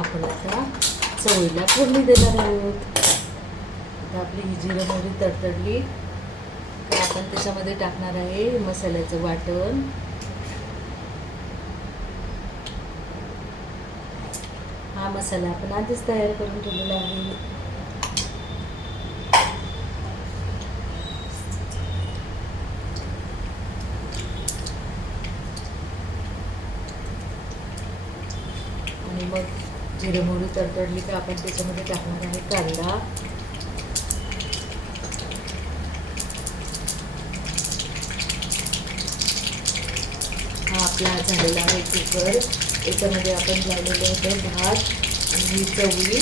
आपण आता चवळीला फोडणी देणार आहोत. आता आपली ही जिरं मोहरी तडतडली तर आपण त्याच्यामध्ये टाकणार आहे मसाल्याचं वाटण. हा मसाला आपण आधीच तयार करून ठेवलेला आहे. आणि मग जिरं मोहरी तडतडली का आपण त्याच्यामध्ये टाकणार आहे कांदा. हा आपला झालेला आहे कुकर. याच्यामध्ये आपण लावलेले होते भात आणि चवळी.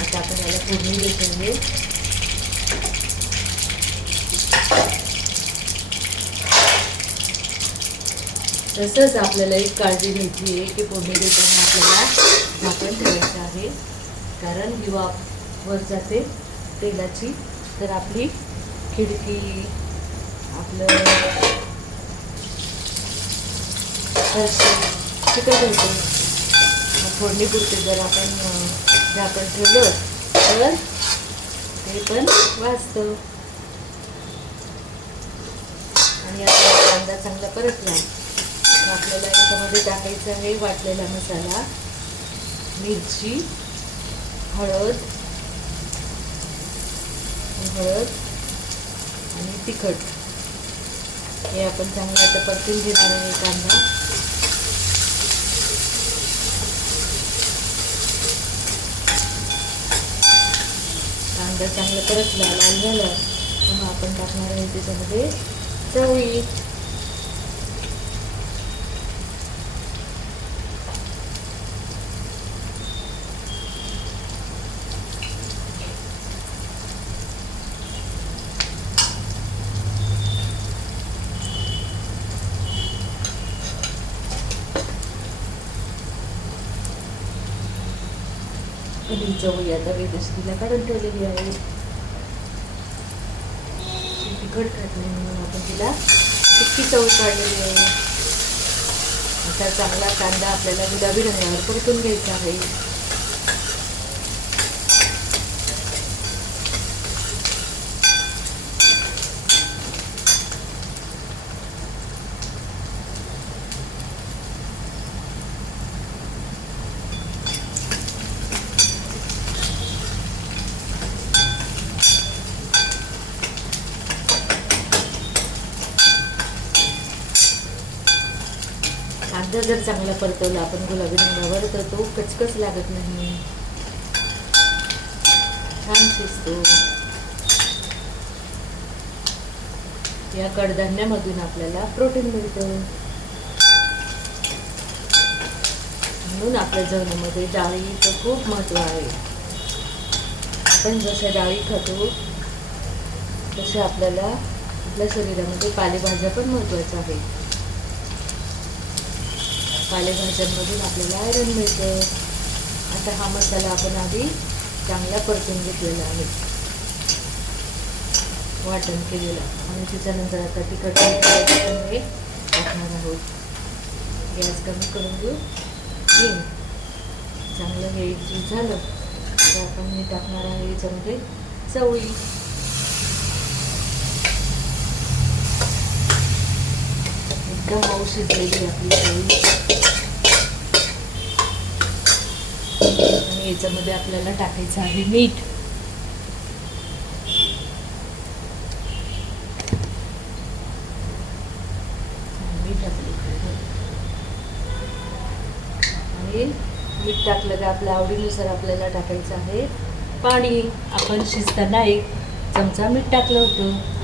आता आपण याला फोडणी देत आहे. तसंच आपल्याला एक काळजी घ्यायची आहे की फोडणी देताना आपल्याला झाकण ठेवायचं आहे, कारण ही वाफ वर जाते तेलाची तर आपली खिडकी आपलं चिकट होते. फोडणीपुरते जर आपण झाकण ठेवलं तर ते पण वाजतं. आणि आता कांदा चांगला परतला आपल्याला याच्यामध्ये टाकायचं आहे वाटलेला मसाला, मिरची, हळद आणि तिखट. हे आपण चांगलं आता परतून घेणार आहे कांदा. कांदा चांगला परतला लाल झाला मग आपण टाकणार आहे त्याच्यामध्ये चवळी. आणि चवळी आता वेदस्तीला काढून ठेवलेली आहे. तिखट खात नाही म्हणून आपण तिला तितकी चवळी काढलेली आहे. आता चांगला कांदा आपल्याला गुलाबी रंगावर परतून घ्यायचा आहे. कांदा जर चांगला परतवला आपण गुलाबी रंगावर तर तो कचकच लागत नाही, छान शिजतो. या कडधान्यामधून आपल्याला प्रोटीन मिळतं. म्हणून आपल्या जेवणामध्ये डाळीचं खूप महत्त्व आहे. आपण जशा डाळी खातो तसे आपल्याला आपल्या शरीरामध्ये पालेभाज्या पण महत्त्वाच्या आहेत. पालेभाज्यांमधून आपल्याला आयरन मिळतं. आता हा मसाला आपण आधी चांगला परतून घेतलेला आहे, वाटण केलेला. आणि त्याच्यानंतर आता तिखट टाकणार आहोत. गॅस कमी करून घेऊ. चांगलं हे झालं तर आपण हे टाकणार आहे याच्यामध्ये चवळी. एकदम मऊ शिजलेली आपली चवळी. आणि याच्यामध्ये आपल्याला टाकायचं आहे मीठ. आणि मीठ टाकलं का आपल्या आवडीनुसार आपल्याला टाकायचं आहे पाणी. आपण शिजताना 1 चमचा मीठ टाकलं होतं.